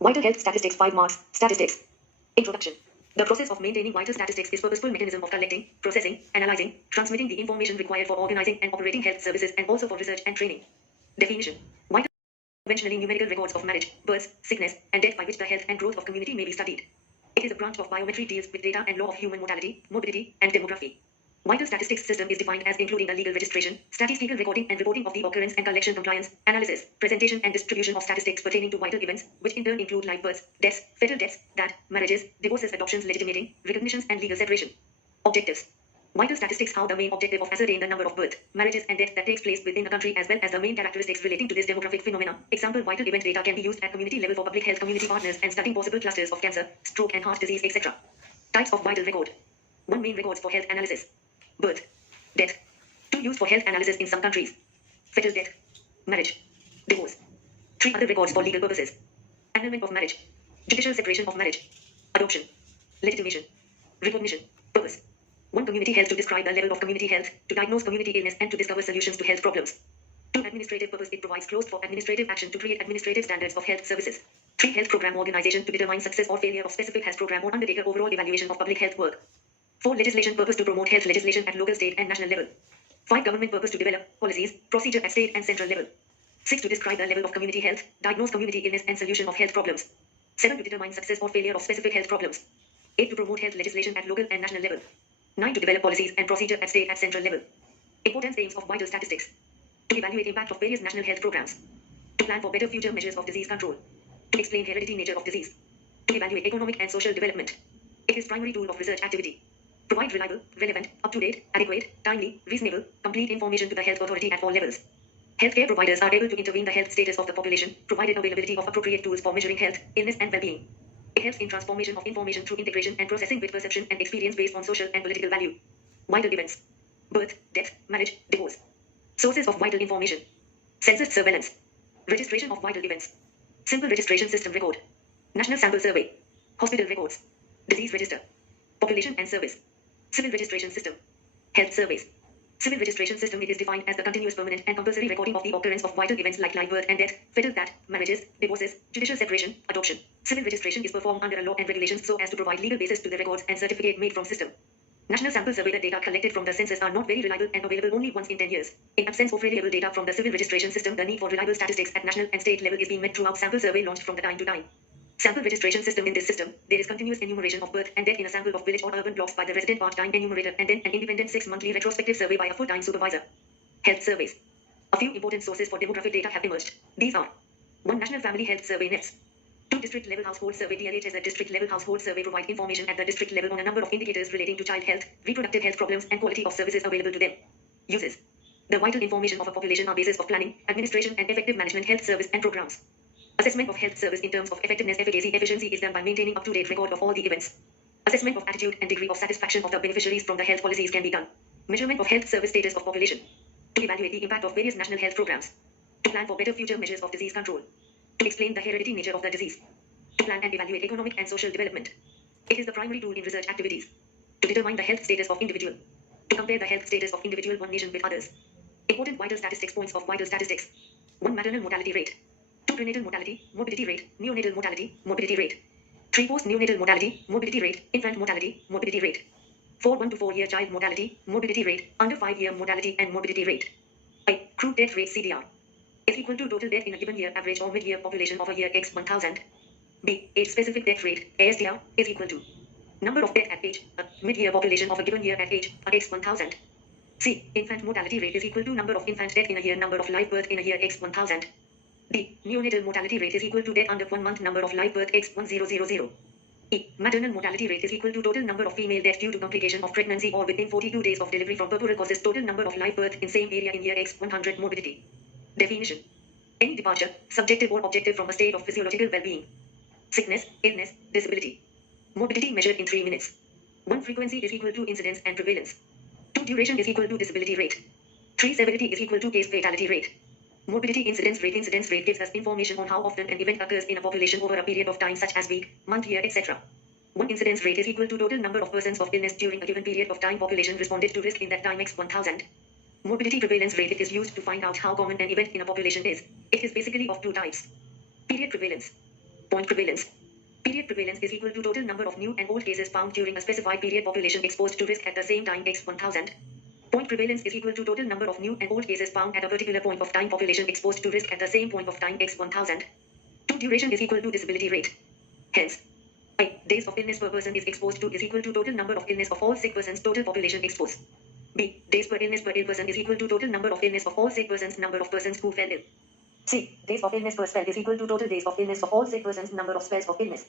Vital health statistics 5 marks. Statistics. Introduction. The process of maintaining vital statistics is purposeful mechanism of collecting, processing, analyzing, transmitting the information required for organizing and operating health services and also for research and training. Definition. Vital conventionally numerical records of marriage, birth, sickness, and death by which the health and growth of community may be studied. It is a branch of biometry deals with data and law of human mortality, morbidity, and demography. Vital statistics system is defined as including the legal registration, statistical recording and reporting of the occurrence and collection compliance, analysis, presentation and distribution of statistics pertaining to vital events, which in turn include live births, deaths, fetal deaths, that, marriages, divorces, adoptions, legitimating, recognitions and legal separation. Objectives. Vital statistics have the main objective of ascertaining the number of birth, marriages and death that takes place within a country as well as the main characteristics relating to this demographic phenomena. Example, vital event data can be used at community level for public health community partners and studying possible clusters of cancer, stroke and heart disease, etc. Types of vital record. 1 main records for health analysis. Birth. Death. 2 used for health analysis in some countries. Fetal death. Marriage. Divorce. 3 other records for legal purposes. Annulment of marriage. Judicial separation of marriage. Adoption. Legitimation. Recognition. Purpose. 1 community health to describe the level of community health, to diagnose community illness and to discover solutions to health problems. 2 administrative purpose, it provides closed for administrative action to create administrative standards of health services. 3 health program organization to determine success or failure of specific health program or undertake overall evaluation of public health work. 4 legislation purpose to promote health legislation at local, state and national level. 5 government purpose to develop policies, procedure at state and central level. 6 to describe the level of community health, diagnose community illness and solution of health problems. 7 to determine success or failure of specific health problems. 8 to promote health legislation at local and national level. 9 to develop policies and procedure at state and central level. Important aims of vital statistics. To evaluate impact of various national health programs. To plan for better future measures of disease control. To explain heredity nature of disease. To evaluate economic and social development. It is primary tool of research activity. Provide reliable, relevant, up-to-date, adequate, timely, reasonable, complete information to the health authority at all levels. Healthcare providers are able to intervene the health status of the population, provided availability of appropriate tools for measuring health, illness and well-being. It helps in transformation of information through integration and processing with perception and experience based on social and political value. Vital events. Birth, death, marriage, divorce. Sources of vital information. Census surveillance. Registration of vital events. Simple registration system record. National sample survey. Hospital records. Disease register. Population and service. Civil registration system. Health surveys. Civil registration system, it is defined as the continuous, permanent and compulsory recording of the occurrence of vital events like live birth and death, fetal death, marriages, divorces, judicial separation, adoption. Civil registration is performed under a law and regulations so as to provide legal basis to the records and certificate made from system. National sample survey, the data collected from the census are not very reliable and available only once in 10 years. In absence of reliable data from the civil registration system, the need for reliable statistics at national and state level is being met throughout sample survey launched from the time to time. Sample registration system. In this system, there is continuous enumeration of birth and death in a sample of village or urban blocks by the resident part-time enumerator and then an independent 6-monthly retrospective survey by a full-time supervisor. Health surveys. A few important sources for demographic data have emerged. These are 1. National Family Health Survey NETS. 2. District Level Household Survey DLHS. The District Level Household Survey provide information at the district level on a number of indicators relating to child health, reproductive health problems and quality of services available to them. Uses. The vital information of a population are basis of planning, administration and effective management health service and programs. Assessment of health service in terms of effectiveness, efficacy, efficiency is done by maintaining up-to-date record of all the events. Assessment of attitude and degree of satisfaction of the beneficiaries from the health policies can be done. Measurement of health service status of population. To evaluate the impact of various national health programs. To plan for better future measures of disease control. To explain the heredity nature of the disease. To plan and evaluate economic and social development. It is the primary tool in research activities. To determine the health status of individual. To compare the health status of individual one nation with others. Important vital statistics. Points of vital statistics. 1. Maternal mortality rate. 2. Prenatal mortality, morbidity rate, neonatal mortality, morbidity rate. 3. Post-neonatal mortality, morbidity rate, infant mortality, morbidity rate. 4. 1 to 4 year child mortality, morbidity rate, under 5 year mortality and morbidity rate. I. Crude death rate CDR is equal to total death in a given year average or mid-year population of a year x 1000. B. Age specific death rate, ASDR, is equal to number of death at age, mid-year population of a given year at age, x 1000. C. Infant mortality rate is equal to number of infant death in a year, number of live birth in a year x 1000. D. Neonatal mortality rate is equal to death under 1 month, number of live birth x 1000. E. Maternal mortality rate is equal to total number of female death due to complication of pregnancy or within 42 days of delivery from purpural causes, total number of live birth in same area in year x 100. Morbidity. Definition. Any departure, subjective or objective, from a state of physiological well-being. Sickness, illness, disability. Morbidity measured in 3 minutes. 1. Frequency is equal to incidence and prevalence. 2. Duration is equal to disability rate. 3. Severity is equal to case fatality rate. Morbidity incidence rate. Incidence rate gives us information on how often an event occurs in a population over a period of time such as week, month, year, etc. 1 incidence rate is equal to total number of persons of illness during a given period of time. Population responded to risk in that time x 1000. Morbidity prevalence rate. It is used to find out how common an event in a population is. It is basically of 2 types. Period prevalence. Point prevalence. Period prevalence is equal to total number of new and old cases found during a specified period population exposed to risk at the same time x 1000. Point prevalence is equal to total number of new and old cases found at a particular point of time population exposed to risk at the same point of time x 1000. 2 duration is equal to disability rate. Hence, I, days of illness per person is exposed to is equal to total number of illness of all sick persons total population exposed. B, days per illness per ill person is equal to total number of illness of all sick persons number of persons who fell ill. C, days of illness per spell is equal to total days of illness of all sick persons number of spells of illness.